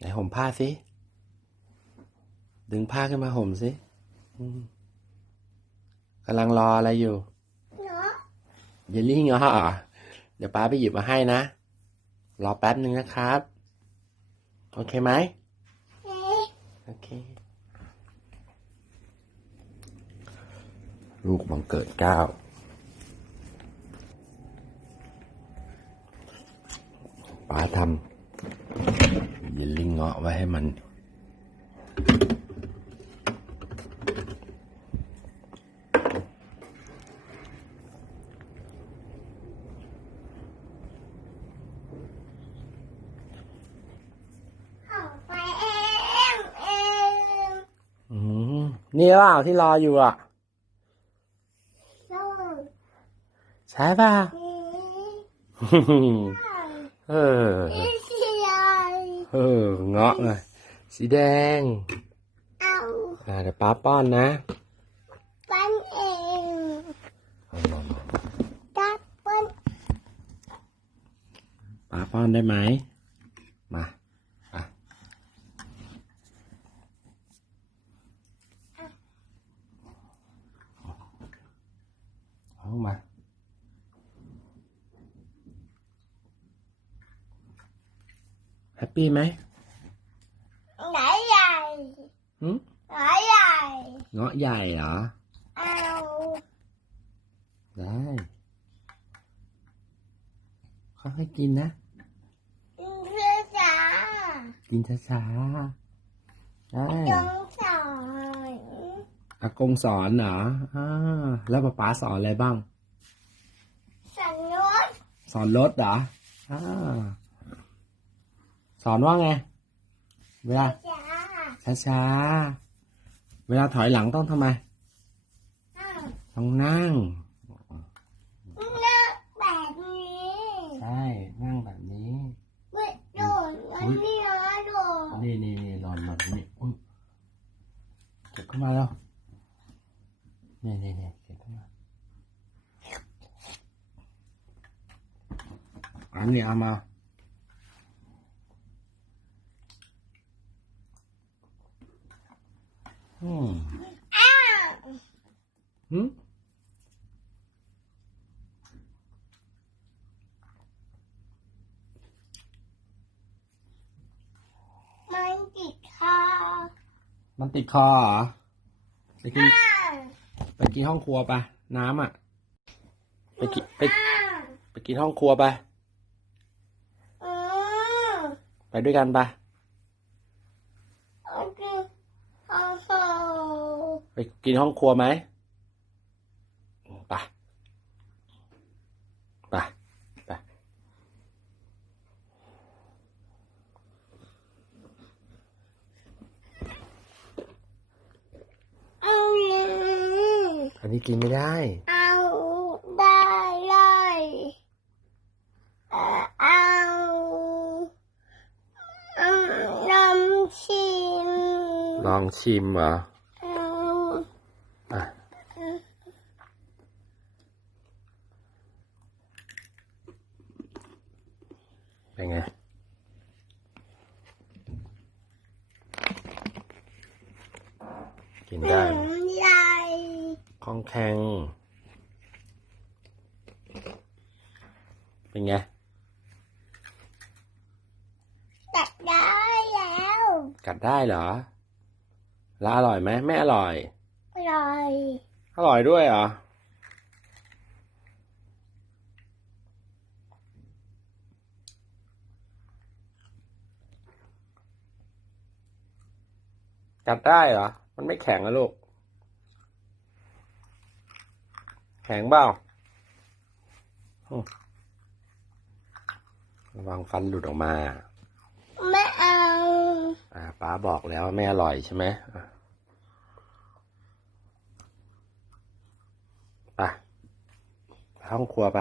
ไหนห่มผ้าสิ ดึงผ้าขึ้นมาห่มสิอืมกำลังรออะไรอยู่เนาะเยลลี่เหรอเดี๋ยวป้าไปหยิบมาให้นะ รอแป๊บหนึ่งนะครับ โอเคไหมเอ๊ะโอเค ลูกบังเกิดเก้าป้าทำ เยลลี่เงาะไว้ให้มันเข้าไปเองเองอืมนี่เปล่าที่รออยู่อะแล้วใช่ป่ะนี่เออนี่สีอะไร เออเงาะไงสีแดงเอาอ่าเดี๋ยวป้าป้อนนะปั้นเองเอามามาจับปั้นป้าป้อนได้ไหม มาอะเอามา แฮปปี้ไหมไหนใหญ่หึไหนใหญ่เงาะใหญ่เหรอ เอาได้ค่อยๆกินนะเรือจ๋ากินช้าๆได้จงสอนอากงสอนเหรออ่าแล้วป๊าป๊าสอนอะไรบ้าง สันนวดสอนรถเหรออ่า สอนว่าไง เวลาจ๋าช้าๆเวลาถอยหลังต้องทำไมอ้าวต้องนั่งเลือกแบบนี้ใช่ นั่งแบบนี้เว้ยโดนมันนี่นะโดนนี่นี่นี่นอนนอนนี่อุ๊ยเก็บเข้ามาแล้ว นี่นี่นี่เก็บเข้ามาอันนี้เอามา อืมอ้าวหืมมันติดคอมันติดคอเหรอไปกินอ้าวไปกินห้องครัวไปน้ำอะ ไปกินไปอ้าวไปกินห้องครัวไปอืมไปด้วยกันไปโอเคโอ้โห ไปกินห้องครัวไหมไปไปไปเอาเลยอันนี้กินไม่ได้ เอาได้เลยเอ่อเอาเอาน้ำชิม ลองชิมเหรอ เอาอะเป็นไง กินได้ไหมน้ำใหญ่คล่องแข็ง เป็นไงตัดได้แล้ว กัดได้เหรอ แล้วอร่อยไหมไม่อร่อยอ ร่อย อร่อยด้วยเหรอ กัดได้เหรอ มันไม่แข็งนะลูก แข็งเปล่าอืมระวังฟันหลุดออกมา ไม่เอา อ่าป้าบอกแล้วว่าไม่อร่อยใช่ไหมอะไปไป ห้องครัวไป